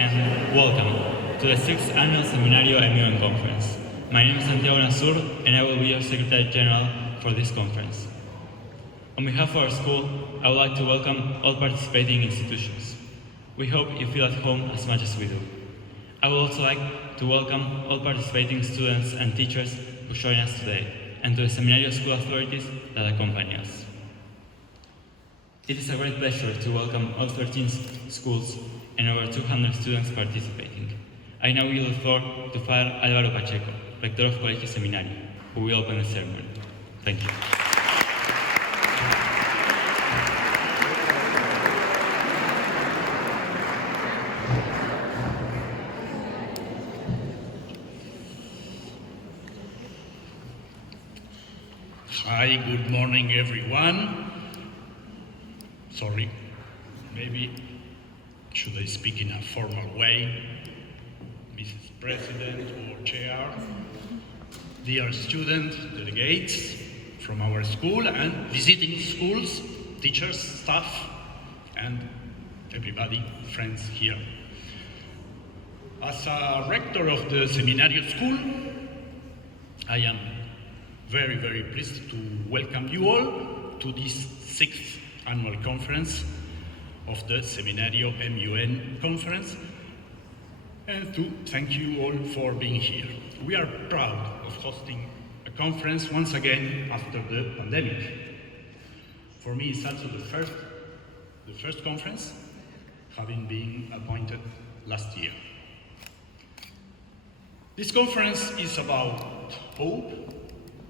and welcome to the 6th Annual Seminario SMUN Conference. My name is Santiago Nasur, and I will be your Secretary General for this conference. On behalf of our school, I would like to welcome all participating institutions. We hope you feel at home as much as we do. I would also like to welcome all participating students and teachers who join us today, and to the Seminario school authorities that accompany us. It is a great pleasure to welcome all 13 schools and over 200 students participating. I now yield the floor to Father Álvaro Pacheco, Rector of Colegio Seminario, who will open the ceremony. Thank you. Hi, good morning everyone. Sorry, maybe should I speak in a formal way? Mrs. President or Chair, dear student delegates from our school and visiting schools, teachers, staff, and everybody, friends here. As a rector of the Seminario school, I am very, very pleased to welcome you all to this 6th annual conference of the Seminario SMUN Conference, and to thank you all for being here. We are proud of hosting a conference once again after the pandemic. For me, it's also the first conference, having been appointed last year. This conference is about hope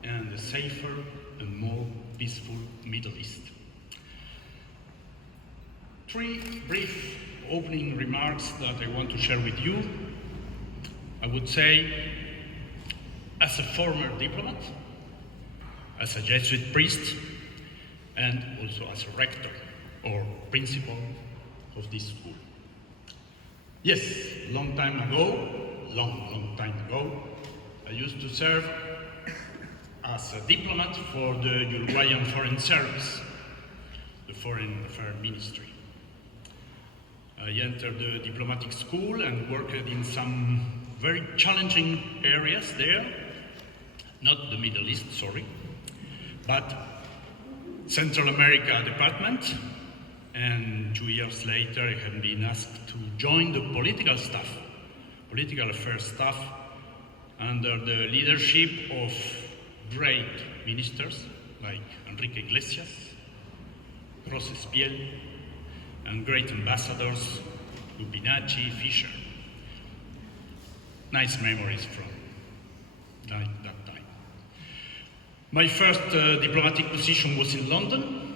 and a safer and more peaceful Middle East. 3 brief opening remarks that I want to share with you. I would say, as a former diplomat, as a Jesuit priest, and also as a rector or principal of this school. Yes, long time ago, I used to serve as a diplomat for the Uruguayan Foreign Service, the Foreign Affairs Ministry. I entered the diplomatic school and worked in some very challenging areas there, not the Middle East, sorry, but Central America department, and 2 years later I have been asked to join the political affairs staff, under the leadership of great ministers like Enrique Iglesias, Roses Piel, and great ambassadors, Lupinacci, Fischer. Nice memories from that time. My first diplomatic position was in London,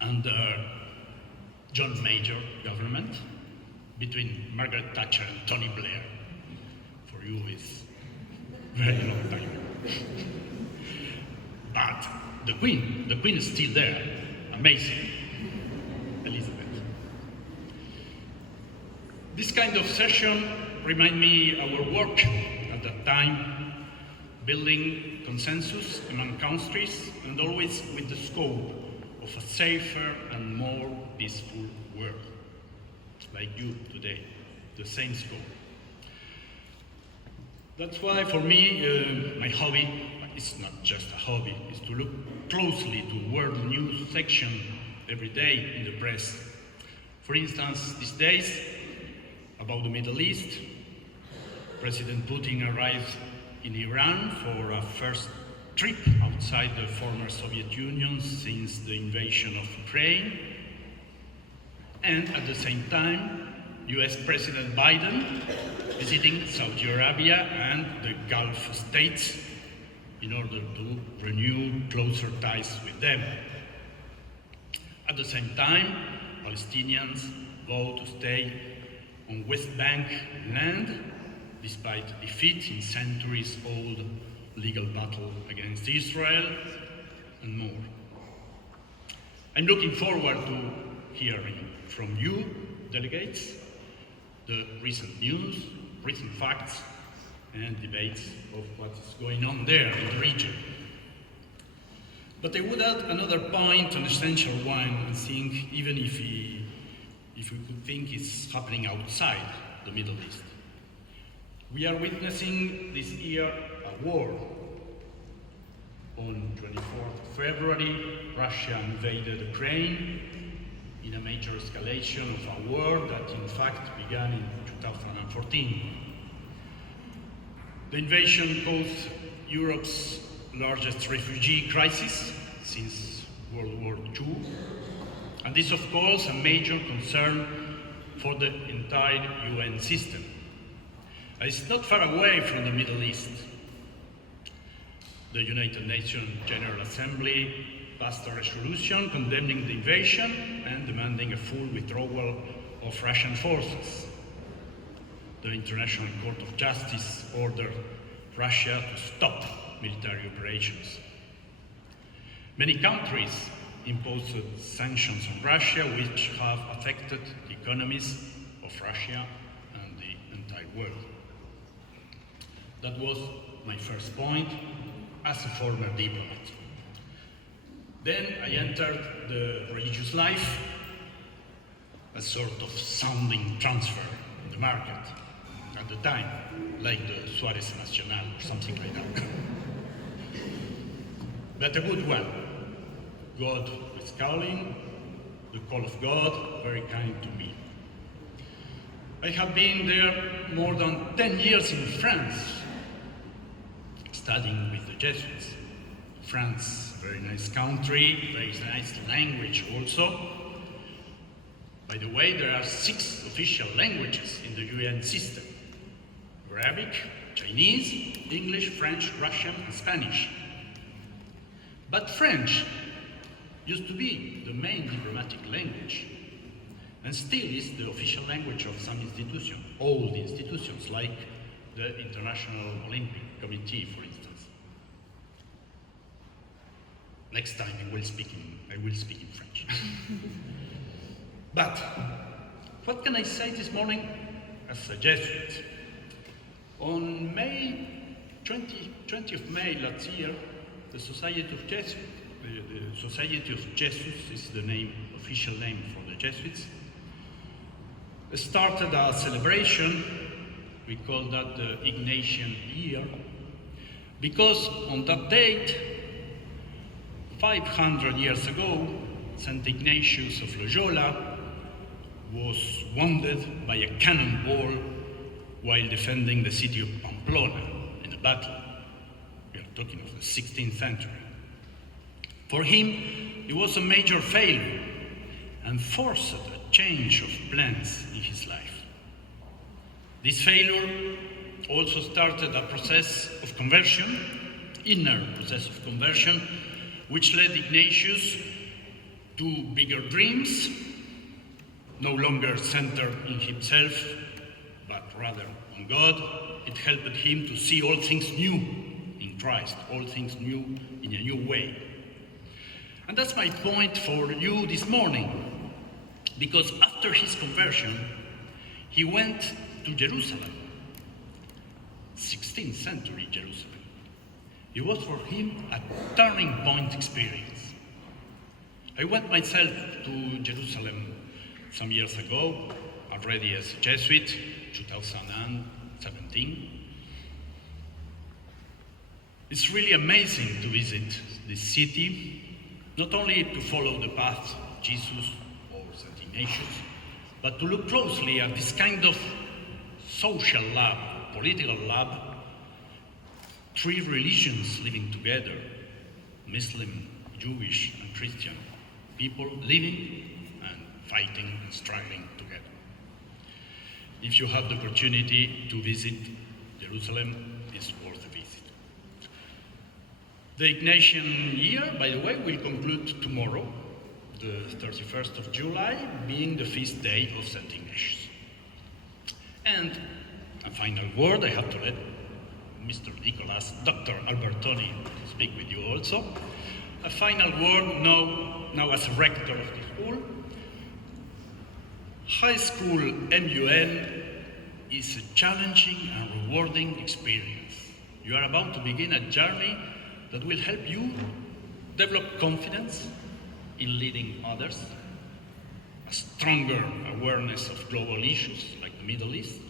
under John Major government, between Margaret Thatcher and Tony Blair. For you, it's very long time. But the Queen is still there. Amazing. Elizabeth. This kind of session remind me our work at that time, building consensus among countries and always with the scope of a safer and more peaceful world. Like you today, the same scope. That's why for me, my hobby, it's not just a hobby, is to look closely to world news section every day in the press. For instance, these days, about the Middle East, President Putin arrived in Iran for a first trip outside the former Soviet Union since the invasion of Ukraine. And at the same time, US President Biden visiting Saudi Arabia and the Gulf states in order to renew closer ties with them. At the same time, Palestinians vow to stay on West Bank land despite defeat in centuries-old legal battle against Israel, and more. I'm looking forward to hearing from you, delegates, the recent news, recent facts, and debates of what is going on there in the region. But I would add another point, an essential one, I think, even if if we could think it's happening outside the Middle East. We are witnessing this year a war. On 24th February, Russia invaded Ukraine in a major escalation of a war that in fact began in 2014. The invasion caused Europe's largest refugee crisis since World War II, and this of course a major concern for the entire UN system. It's not far away from the Middle East. The United Nations General Assembly passed a resolution condemning the invasion and demanding a full withdrawal of Russian forces. The International Court of Justice ordered Russia to stop military operations. Many countries imposed sanctions on Russia, which have affected the economies of Russia and the entire world. That was my first point as a former diplomat. Then I entered the religious life, a sort of sounding transfer in the market at the time, like the Suarez Nacional or something like that. But a good one. God is calling, the call of God, very kind to me. I have been there more than 10 years in France, studying with the Jesuits. France, very nice country, very nice language also. By the way, there are 6 official languages in the UN system: Arabic, Chinese, English, French, Russian, and Spanish. But French used to be the main diplomatic language, and still is the official language of some institutions, old institutions like the International Olympic Committee, for instance. Next time I will speak in French. But what can I say this morning as a Jesuit? On May 20th of May last year, the Society of Jesuits, the Society of Jesuits is the official name for the Jesuits, started a celebration. We call that the Ignatian Year, because on that date, 500 years ago, Saint Ignatius of Loyola was wounded by a cannonball while defending the city of Pamplona in a battle. We are talking of the 16th century. For him, it was a major failure and forced a change of plans in his life. This failure also started a process of conversion, inner process of conversion, which led Ignatius to bigger dreams, no longer centered in himself, but rather on God. It helped him to see all things new in Christ, all things new in a new way. And that's my point for you this morning, because after his conversion, he went to Jerusalem, 16th century Jerusalem. It was for him a turning point experience. I went myself to Jerusalem some years ago, already as a Jesuit, 2017. It's really amazing to visit this city, not only to follow the path of Jesus or St. Ignatius, but to look closely at this kind of social lab, political lab, 3 religions living together, Muslim, Jewish, and Christian, people living and fighting and struggling together. If you have the opportunity to visit Jerusalem, it's worth a visit. The Ignatian year, by the way, will conclude tomorrow, the 31st of July, being the feast day of St. Ignatius. And a final word, I have to let Mr. Nicolas, Dr. Albertoni speak with you also. A final word now as a rector of the school. High school MUN is a challenging and rewarding experience. You are about to begin a journey that will help you develop confidence in leading others, a stronger awareness of global issues like the Middle East,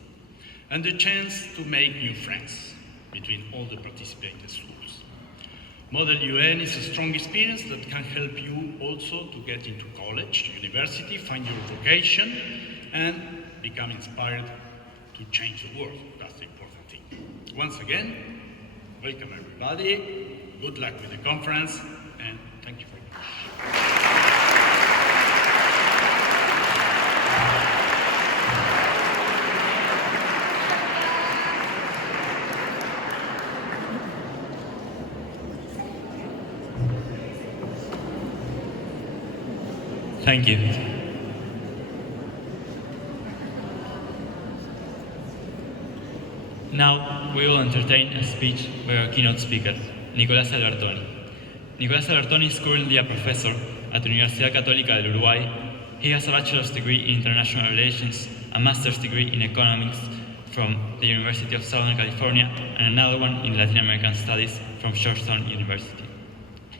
and the chance to make new friends between all the participating schools. Model UN is a strong experience that can help you also to get into college, university, find your vocation, and become inspired to change the world. That's the important thing. Once again, welcome everybody, good luck with the conference, and thank you very much. Thank you. Now we will entertain a speech by our keynote speaker, Nicolás Albertoni. Nicolás Albertoni is currently a professor at the Universidad Católica del Uruguay. He has a bachelor's degree in international relations, a master's degree in economics from the University of Southern California, and another one in Latin American studies from Georgetown University.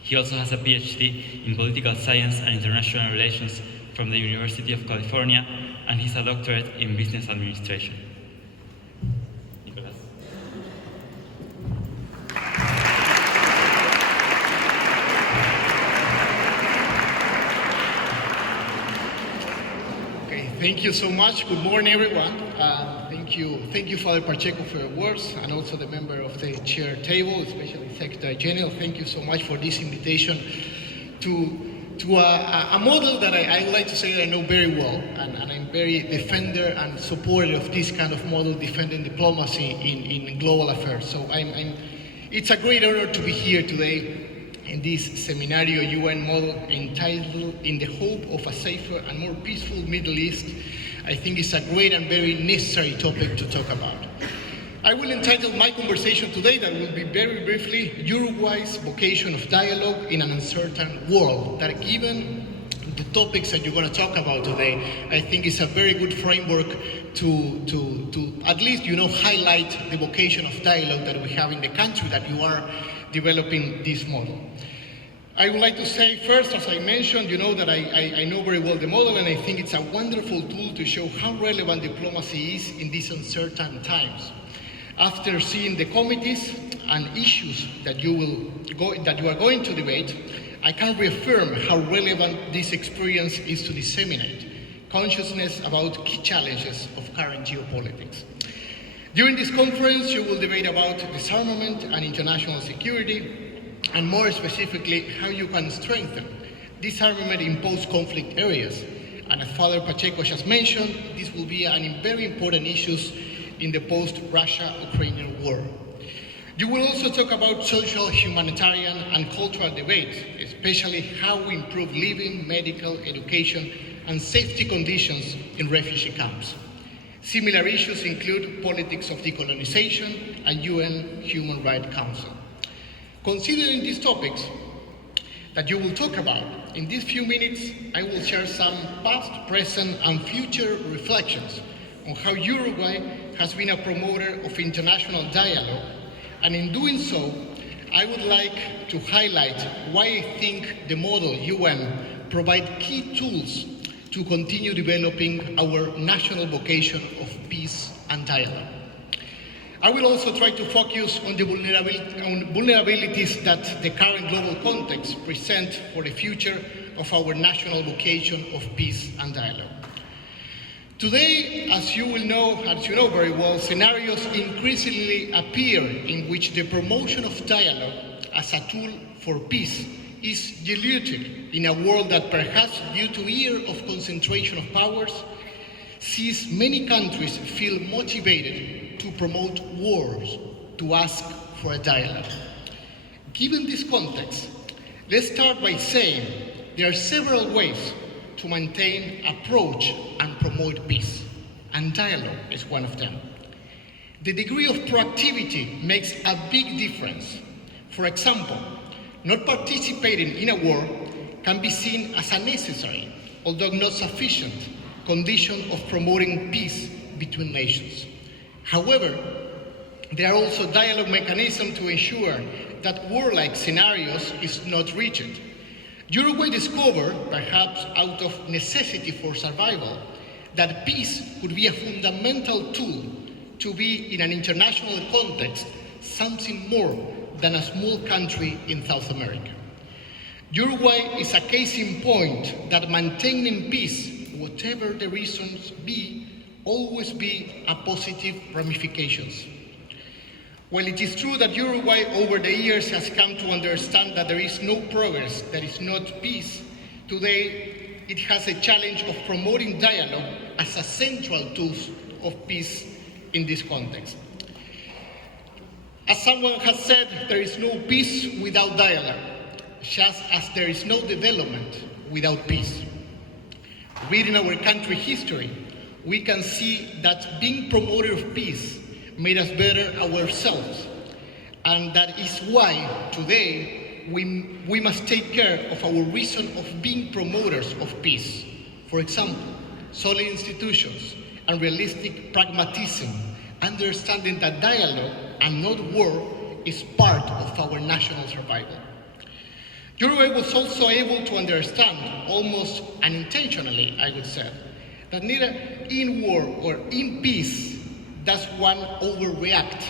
He also has a PhD in political science and international relations from the University of California, and he's a doctorate in business administration. Nicolás. Okay, thank you so much. Good morning, everyone. Thank you, Father Pacheco, for your words, and also the member of the chair table, especially Secretary General. Thank you so much for this invitation to a model that I would like to say that I know very well, and I'm very defender and supporter of this kind of model, defending diplomacy in global affairs. So it's a great honor to be here today in this Seminario UN model entitled "In the Hope of a Safer and More Peaceful Middle East." I think it's a great and very necessary topic to talk about. I will entitle my conversation today, that will be very briefly, Uruguay's Vocation of Dialogue in an Uncertain World. That, given the topics that you're going to talk about today, I think it's a very good framework to at least, highlight the vocation of dialogue that we have in the country that you are developing this model. I would like to say first, as I mentioned, that I know very well the model, and I think it's a wonderful tool to show how relevant diplomacy is in these uncertain times. After seeing the committees and issues that you are going to debate, I can reaffirm how relevant this experience is to disseminate consciousness about key challenges of current geopolitics. During this conference, you will debate about disarmament and international security, and more specifically, how you can strengthen disarmament in post-conflict areas. And as Father Pacheco just mentioned, this will be very important issues in the post-Russia-Ukrainian war. You will also talk about social, humanitarian, and cultural debates, especially how we improve living, medical, education, and safety conditions in refugee camps. Similar issues include politics of decolonization and UN Human Rights Council. Considering these topics that you will talk about, in these few minutes, I will share some past, present, and future reflections on how Uruguay has been a promoter of international dialogue, and in doing so, I would like to highlight why I think the model UN provides key tools to continue developing our national vocation of peace and dialogue. I will also try to focus on the vulnerabilities that the current global context present for the future of our national vocation of peace and dialogue. Today, as you know very well, scenarios increasingly appear in which the promotion of dialogue as a tool for peace is diluted in a world that, perhaps due to years of concentration of powers, sees many countries feel motivated to promote wars, to ask for a dialogue. Given this context, let's start by saying there are several ways to maintain, approach, and promote peace, and dialogue is one of them. The degree of proactivity makes a big difference. For example, not participating in a war can be seen as a necessary, although not sufficient, condition of promoting peace between nations. However, there are also dialogue mechanisms to ensure that war-like scenarios is not reached. Uruguay discovered, perhaps out of necessity for survival, that peace could be a fundamental tool to be, in an international context, something more than a small country in South America. Uruguay is a case in point that maintaining peace, whatever the reasons be, always be a positive ramifications. While it is true that Uruguay over the years has come to understand that there is no progress, there is not peace, today it has a challenge of promoting dialogue as a central tool of peace in this context. As someone has said, there is no peace without dialogue, just as there is no development without peace. Reading our country history, we can see that being promoter of peace made us better ourselves. And that is why today we must take care of our reason of being promoters of peace. For example, solid institutions and realistic pragmatism, understanding that dialogue and not war is part of our national survival. Uruguay was also able to understand, almost unintentionally, I would say, that neither in war or in peace does one overreact.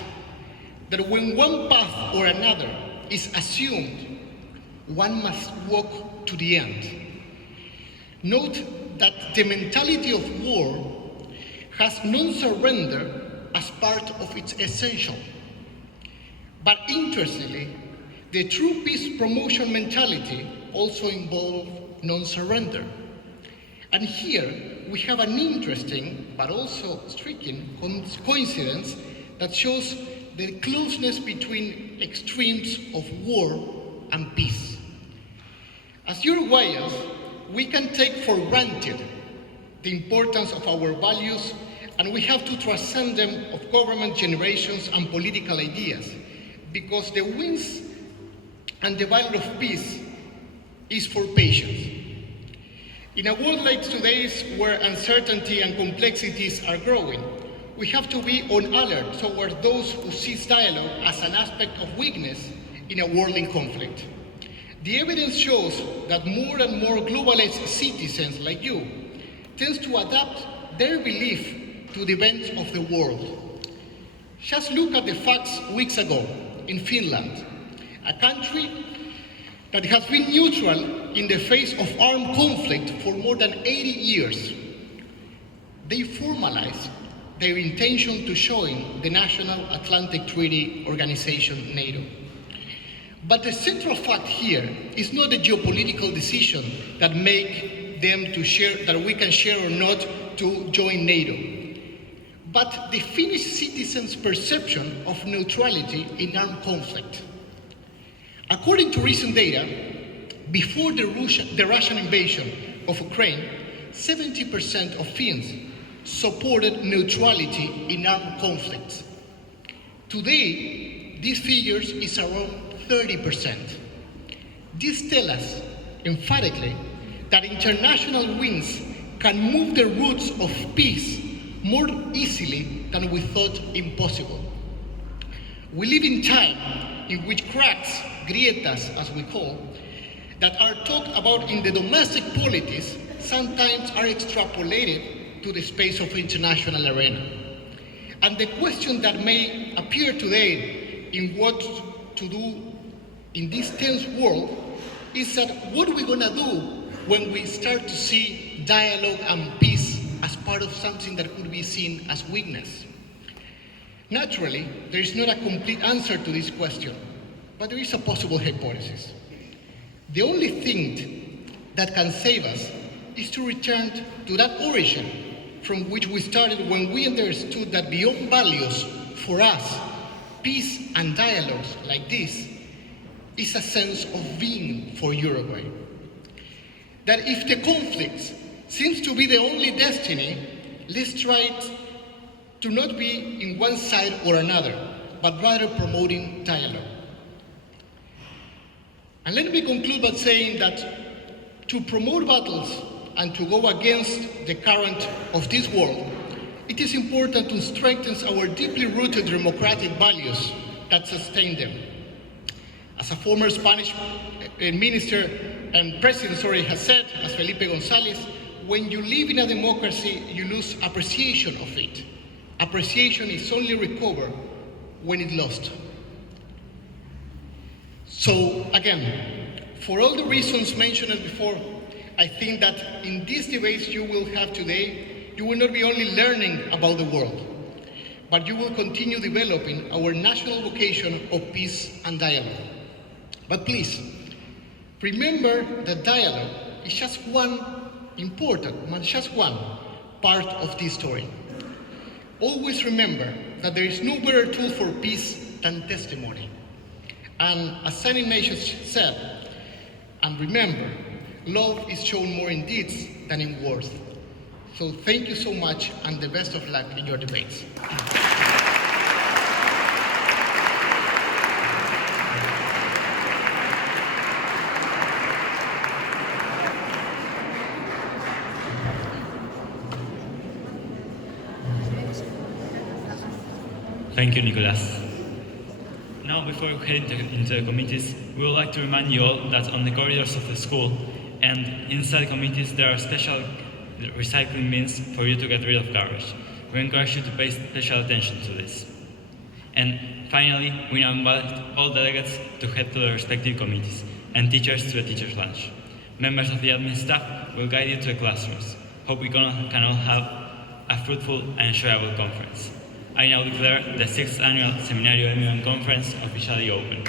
That when one path or another is assumed, one must walk to the end. Note that the mentality of war has non-surrender as part of its essential. But interestingly, the true peace promotion mentality also involves non-surrender. And here we have an interesting but also striking coincidence that shows the closeness between extremes of war and peace. As Uruguayans, we can take for granted the importance of our values, and we have to transcend them of government generations and political ideas, because the wins and the value of peace is for patience. In a world like today's, where uncertainty and complexities are growing, we have to be on alert toward those who see dialogue as an aspect of weakness in a world in conflict. The evidence shows that more and more globalized citizens like you tend to adapt their belief to the events of the world. Just look at the facts weeks ago in Finland, a country that has been neutral in the face of armed conflict for more than 80 years. They formalized their intention to join the National Atlantic Treaty Organization, NATO. But the central fact here is not the geopolitical decision that make them to share, that we can share or not to join NATO, but the Finnish citizens' perception of neutrality in armed conflict. According to recent data, before the Russian invasion of Ukraine, 70% of Finns supported neutrality in armed conflicts. Today, this figure is around 30%. This tells us emphatically that international wins can move the roots of peace more easily than we thought impossible. We live in time in which cracks, grietas as we call, that are talked about in the domestic politics sometimes are extrapolated to the space of international arena. And the question that may appear today in what to do in this tense world is that what are we gonna do when we start to see dialogue and peace as part of something that could be seen as weakness? Naturally, there is not a complete answer to this question, but there is a possible hypothesis. The only thing that can save us is to return to that origin from which we started when we understood that beyond values, for us, peace and dialogues like this is a sense of being for Uruguay. That if the conflict seems to be the only destiny, let's try to not be in one side or another, but rather promoting dialogue. And let me conclude by saying that to promote battles and to go against the current of this world, it is important to strengthen our deeply rooted democratic values that sustain them. As a former Spanish minister and President has said, as Felipe Gonzalez, when you live in a democracy, you lose appreciation of it. Appreciation is only recovered when it's lost. So again, for all the reasons mentioned before, I think that in these debates you will have today, you will not be only learning about the world, but you will continue developing our national vocation of peace and dialogue. But please, remember that dialogue is just one part of this story. Always remember that there is no better tool for peace than testimony. And as St. Ignatius said, and remember, love is shown more in deeds than in words. So thank you so much, and the best of luck in your debates. Thank you, Nicolas. Now, before we head into the committees, we would like to remind you all that on the corridors of the school and inside committees there are special recycling bins for you to get rid of garbage. We encourage you to pay special attention to this. And finally, we now invite all delegates to head to their respective committees and teachers to the teacher's lunch. Members of the admin staff will guide you to the classrooms. Hope we can all have a fruitful and enjoyable conference. I now declare the 6th Annual Seminario SMUN Conference officially open.